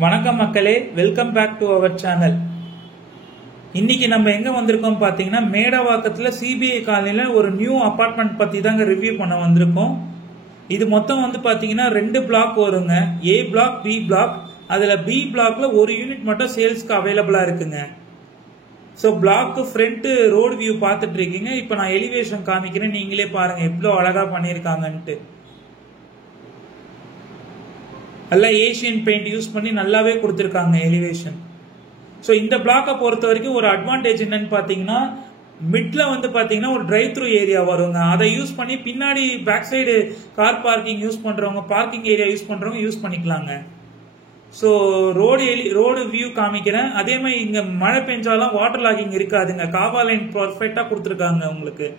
வணக்கம் மக்களே, welcome back to our channel. இன்னைக்கு நம்ம எங்க வந்திருக்கோம் பாத்தீங்கன்னா, மேடவாக்கத்துல சிபிஐ காலனில ஒரு நியூ அபார்ட்மெண்ட் பத்தி தாங்க ரிவ்யூ பண்ண வந்திருக்கோம். இது மொத்தம் வந்து பாத்தீங்கன்னா 2 பிளாக் வருங்க. A block, B block. அதுல பி பிளாக்ல ஒரு யூனிட் மட்டும் சேல்ஸ்க்கு அவைலபிளா இருக்குங்க. So block front road view பார்த்துட்டு இருக்கீங்க. இப்போ நான் எலிவேஷன் காமிக்கிறேன், நீங்களே பாருங்க எவ்வளோ அழகா பண்ணியிருக்காங்கன்ட்டு. நல்லா ஏஷியன் பெயிண்ட் யூஸ் பண்ணி நல்லாவே கொடுத்துருக்காங்க எலிவேஷன். ஸோ இந்த பிளாக்கை பொறுத்த வரைக்கும் ஒரு அட்வான்டேஜ் என்னன்னு பார்த்தீங்கன்னா, மிட்ல வந்து பார்த்தீங்கன்னா ஒரு டிரைவ் த்ரூ ஏரியா வருங்க. அதை யூஸ் பண்ணி பின்னாடி back side car parking use பண்ணுறவங்க, பார்க்கிங் ஏரியா யூஸ் பண்ணுறவங்க யூஸ் பண்ணிக்கலாங்க. ஸோ ரோடு வியூ காமிக்கிறேன். அதே மாதிரி இங்கே மழை பெஞ்சாலும் வாட்டர் லாகிங் இருக்காதுங்க. காவா லைன் பர்ஃபெக்டாக கொடுத்துருக்காங்க உங்களுக்கு.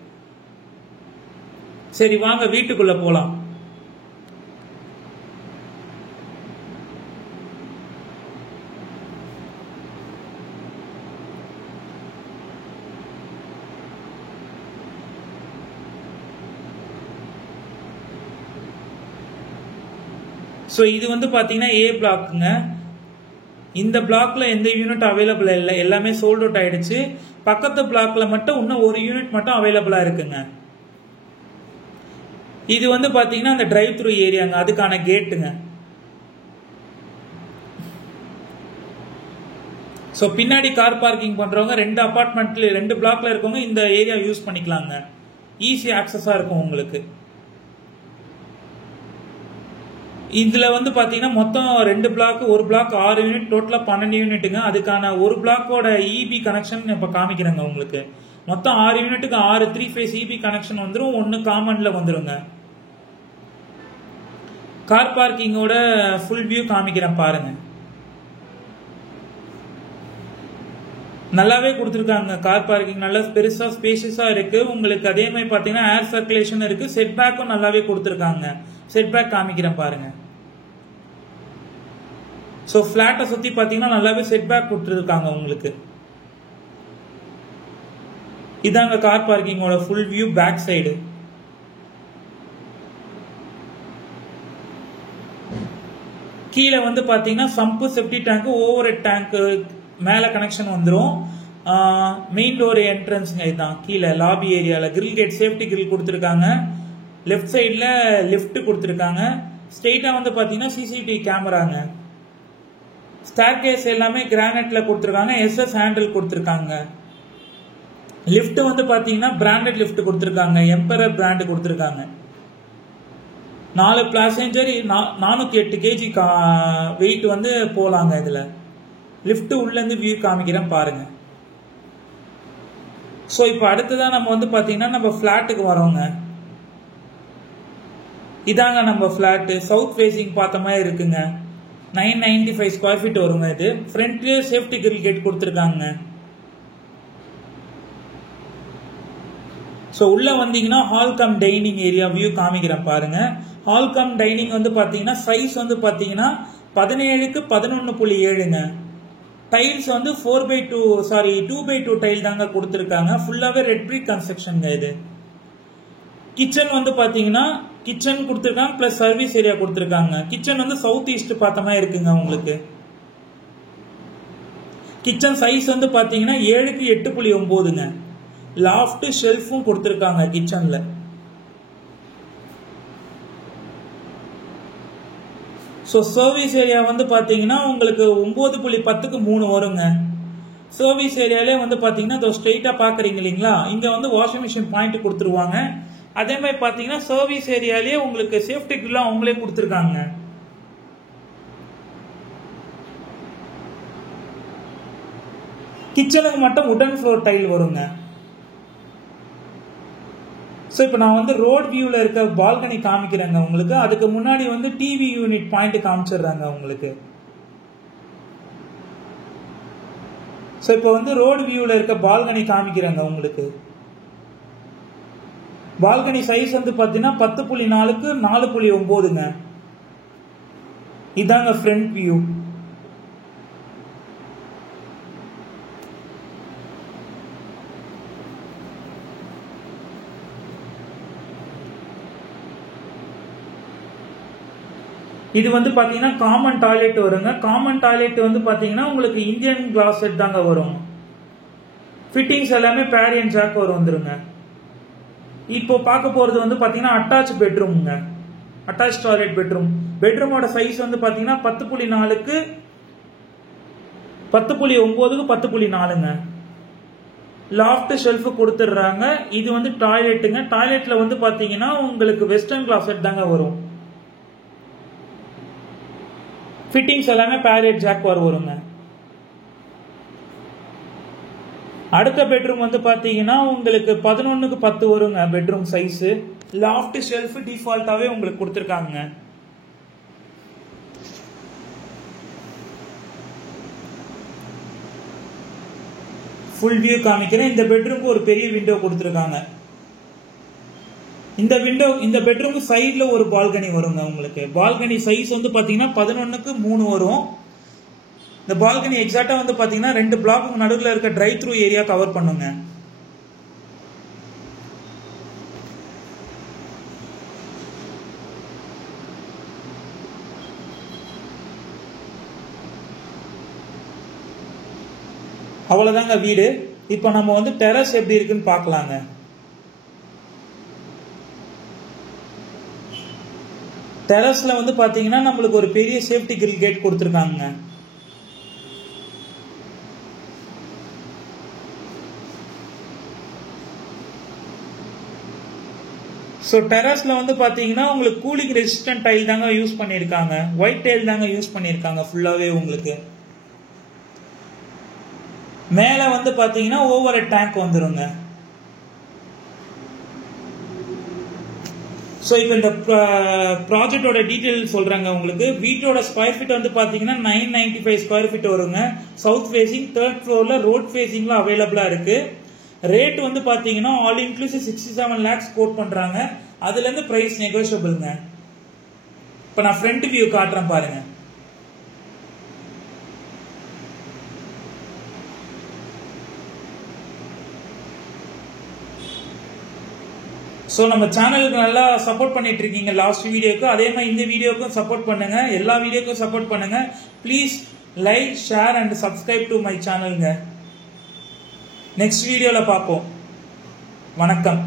சரி வாங்க வீட்டுக்குள்ள போகலாம். ஸோ இது வந்து பார்த்தீங்கன்னா ஏ பிளாக்குங்க. இந்த பிளாக்ல எந்த யூனிட் அவைலபிள் இல்லை, எல்லாமே சோல்ட் அவுட் ஆயிடுச்சு. பக்கத்து பிளாக்ல மட்டும் இன்னும் ஒரு யூனிட் மட்டும் அவைலபிளா இருக்குங்க. இது வந்து பார்த்தீங்கன்னா அந்த டிரைவ் த்ரூ ஏரியாங்க, அதுக்கான கேட்டுங்க. ஸோ பின்னாடி கார் பார்க்கிங் பண்றவங்க 2 அபார்ட்மெண்ட்ல 2 பிளாக்ல இருக்கவங்க இந்த ஏரியா யூஸ் பண்ணிக்கலாங்க. ஈஸி ஆக்சஸா இருக்கும் உங்களுக்கு. இதுல வந்து பாத்தீங்கன்னா மொத்தம் 2 பிளாக், ஒரு பிளாக் 6 யூனிட், டோட்டலா 12 யூனிட்டுங்க. அதுக்கான ஒரு பிளாக்கோட இபி கனெக்ஷன் இப்ப காமிக்கிறேங்க உங்களுக்கு. மொத்தம் 6 யூனிட்டுக்கு 6 3 ஃபேஸ் இபி கனெக்ஷன் வந்துடும், 1 காமன்ல வந்துருங்க. கார் பார்க்கிங்கோட ஃபுல் வியூ காமிக்கிறேன் பாருங்க. நல்லாவே கொடுத்துருக்காங்க. கார் பார்க்கிங் நல்லா பெருசா ஸ்பேஷியஸா இருக்கு உங்களுக்கு. அதே மாதிரி பாத்தீங்கன்னா ஏர் சர்க்குலேஷன் இருக்கு. செட் பேக்கும் நல்லாவே கொடுத்துருக்காங்க. செட் பேக் காமிக்கிறேன் பாருங்க. ஸோ பிளாட்டை சுத்தி பாத்தீங்கன்னா நல்லாவே செட் பேக் கொடுத்துருக்காங்க உங்களுக்கு. இதாங்க கார் பார்க்கிங்கோட ஃபுல் வியூ பேக் சைடு. கீழே வந்து பாத்தீங்கன்னா sump, septic tank, overhead tank மேல கனெக்ஷன் வந்துடும். மெயின் டோர் என்ட்ரன்ஸ்ங்க. இதுதான் கீழே லாபி ஏரியால கிரில் கேட், சேஃப்டி கிரில் கொடுத்துருக்காங்க. லெஃப்ட் சைட்ல லிஃப்ட் கொடுத்துருக்காங்க. ஸ்ட்ரெயிட்டா வந்து பாத்தீங்கன்னா சிசிடிவி கேமராங்க. ஸ்டேர்கேஸ் எல்லாமே கிரானைட்ல கொடுத்துருக்காங்க. எஸ்எஸ் ஹேண்டில் கொடுத்துருக்காங்க. லிஃப்ட் வந்து பாத்தீங்கன்னா பிராண்டட் லிஃப்ட் கொடுத்துருக்காங்க. எம்பரர் பிராண்ட் கொடுத்துருக்காங்க. 4 பேசஞ்சர் 408 கேஜி வெயிட் வந்து போலாங்க இதுல. லிஃப்ட் உள்ள இருந்து வியூ காமிக்கிறேன் பாருங்க. ஸோ இப்போ அடுத்ததான் நம்ம வந்து பாத்தீங்கன்னா நம்ம பிளாட்டுக்கு வரோங்க. இதாங்க நம்ம பிளாட். சவுத் ஃபேசிங் பார்த்த மாதிரி இருக்குங்க. 995 ஸ்கொயர் ஃபீட் வருங்க. இது ஃப்ரண்ட்லயே சேஃப்டி கிரில் கேட் கொடுத்துருக்காங்க. ஸோ உள்ள வந்தீங்கன்னா hall come dining area view காமிக்கிறேன் பாருங்க. ஹால் கம் டைனிங் வந்து பாத்தீங்கன்னா சைஸ் வந்து பாத்தீங்கன்னா 17க்கு 11.7ங்க. டைல்ஸ் வந்து 2x2 டைல் தாங்க கொடுத்துருக்காங்க. ஃபுல்லாவே ரெட் பிரிக் கன்ஸ்ட்ரக்ஷன்ங்க இது. கிச்சன் வந்து பாத்தீங்கன்னா கிச்சன் கொடுத்துருக்காங்க, பிளஸ் சர்வீஸ் ஏரியா கொடுத்துருக்காங்க. கிச்சன் வந்து சவுத் ஈஸ்ட் பார்த்த மாதிரி இருக்குங்க உங்களுக்கு. கிச்சன் சைஸ் வந்து பாத்தீங்கன்னா 7க்கு 8.9ங்க. லாஃப்ட் ஷெல்ஃபும் கொடுத்துருக்காங்க கிச்சன்ல. ஸோ சர்வீஸ் ஏரியா வந்து பாத்தீங்கன்னா உங்களுக்கு 9.10க்கு 3 வருங்க. சர்வீஸ் ஏரியாலே வந்து பாத்தீங்கன்னா ஸ்ட்ரெயிட்டா பாக்குறீங்க இல்லைங்களா, இங்க வந்து வாஷிங் மிஷின் பாயிண்ட் கொடுத்துருவாங்க. அதே மாதிரி பாத்தீங்கன்னா சர்வீஸ் ஏரியாலேயே உங்களுக்கு சேஃப்டி கிரில்லாம் அவங்களே கொடுத்துருக்காங்க. கிச்சனுக்கு மட்டும் வுடன் ஃப்ளோர் டைல் வருங்க. ஸோ இப்போ நான் வந்து ரோட் வியூவில் இருக்க பால்கனி காமிக்கிறேங்க உங்களுக்கு. அதுக்கு முன்னாடி வந்து டிவி யூனிட் பாயிண்ட் காமிச்சிடுறாங்க உங்களுக்கு. ஸோ இப்போ வந்து ரோடு வியூவில் இருக்க பால்கனி காமிக்கிறேங்க உங்களுக்கு. பால்கனி சைஸ் வந்து பார்த்தீங்கன்னா 10.4க்கு 4.9ங்க. இதாங்க ஃப்ரண்ட் வியூ. இது வந்து பாத்தீங்கன்னா காமன் டாய்லெட் வருங்க. காமன் டாய்லெட் வந்து பாத்தீங்கன்னா உங்களுக்கு இந்தியன் கிளாஸ் செட் தாங்க வரும். ஃபிட்டிங்ஸ் எல்லாமே பேர் அண்ட் ஜாக் வரும் வந்துருங்க. இப்போ பார்க்க போறது வந்து பாத்தீங்கன்னா அட்டாச் பெட்ரூம்ங்க. Attach toilet bedroom. பெட்ரூமோட சைஸ் வந்து பாத்தீங்கன்னா 10.4க்கு 10.9க்கு 10.4ங்க. லாஃப்ட் ஷெல்ஃப் கொடுத்துடுறாங்க. இது வந்து டாய்லெட்டுங்க. டாய்லெட்ல வந்து பாத்தீங்கன்னா உங்களுக்கு வெஸ்டர்ன் கிளாசெட் தாங்க வரும். ஃபிட்டிங்ஸ் எல்லாமே பேரியட் ஜாக் வருங்க. அடுத்த பெட்ரூம் வந்து பாத்தீங்கன்னா உங்களுக்கு 11க்கு 10 வருங்க பெட்ரூம் சைஸ். லாஃப்ட் ஷெல்ஃப் டிஃபால்ட்டாவே உங்களுக்கு கொடுத்துருக்காங்க. ஃபுல் வியூ காமிக்கிறேன். இந்த பெட்ரூம்க்கு ஒரு பெரிய விண்டோ கொடுத்துருக்காங்க. இந்த பெட்ரூம்க்கு சைடுல ஒரு பால்கனி வருங்க. உங்களுக்கு பால்கனி சைஸ் வந்து பாத்தீங்கன்னா 11க்கு 3 வரும். இந்த பால்கனி எக்ஸாக்டா வந்து பாத்தீங்கன்னா 2 பிளாக்கு நடுவில் இருக்க டிரைவ் த்ரூ ஏரியா கவர் பண்ணுங்க. அவ்வளவுதாங்க வீடு. இப்ப நம்ம வந்து டெரஸ் எப்படி இருக்குன்னு பார்க்கலாங்க. டெரஸ்ல வந்து பாத்தீங்கன்னா நம்மளுக்கு ஒரு பெரிய சேஃப்டி கிரில் கேட் கொடுத்துருக்காங்க. ஸோ டெரஸ்ல வந்து பாத்தீங்கன்னா உங்களுக்கு கூலிங் ரெசிஸ்டன்ட் டைல் தாங்க யூஸ் பண்ணியிருக்காங்க. ஒயிட் டைல் தாங்க யூஸ் பண்ணியிருக்காங்க ஃபுல்லாவே உங்களுக்கு. மேல வந்து பாத்தீங்கன்னா ஓவர் ஹெட் டேங்க் வந்துருங்க. ஸோ இப்போ இந்த ப்ராஜெக்டோட டீட்டெயில் சொல்றாங்க உங்களுக்கு. வீட்டோட ஸ்கொயர் ஃபீட் வந்து பாத்தீங்கன்னா 995 ஸ்கொயர் ஃபீட் வருங்க. சவுத் ஃபேசிங், 3rd ஃப்ளோர்ல ரோட் ஃபேசிங்ல அவைலபிளா இருக்கு. ரேட் வந்து பாத்தீங்கன்னா ஆல் இன்க்ளூசிவ் 67 lakhs கோட் பண்றாங்க. அதுல இருந்து பிரைஸ் நெகோஷியபிள்ங்க. இப்போ நான் ஃப்ரண்ட் வியூ காட்டுறேன் பாருங்க. ஸோ நம்ம சேனலுக்கு நல்லா சப்போர்ட் பண்ணிட்டு இருக்கீங்க லாஸ்ட் வீடியோக்கு. அதே மாதிரி இந்த வீடியோக்கும் சப்போர்ட் பண்ணுங்க. எல்லா வீடியோக்கும் சப்போர்ட் பண்ணுங்க. Please like, share and subscribe to my சேனலுங்க. நெக்ஸ்ட் வீடியோல பார்ப்போம். வணக்கம்.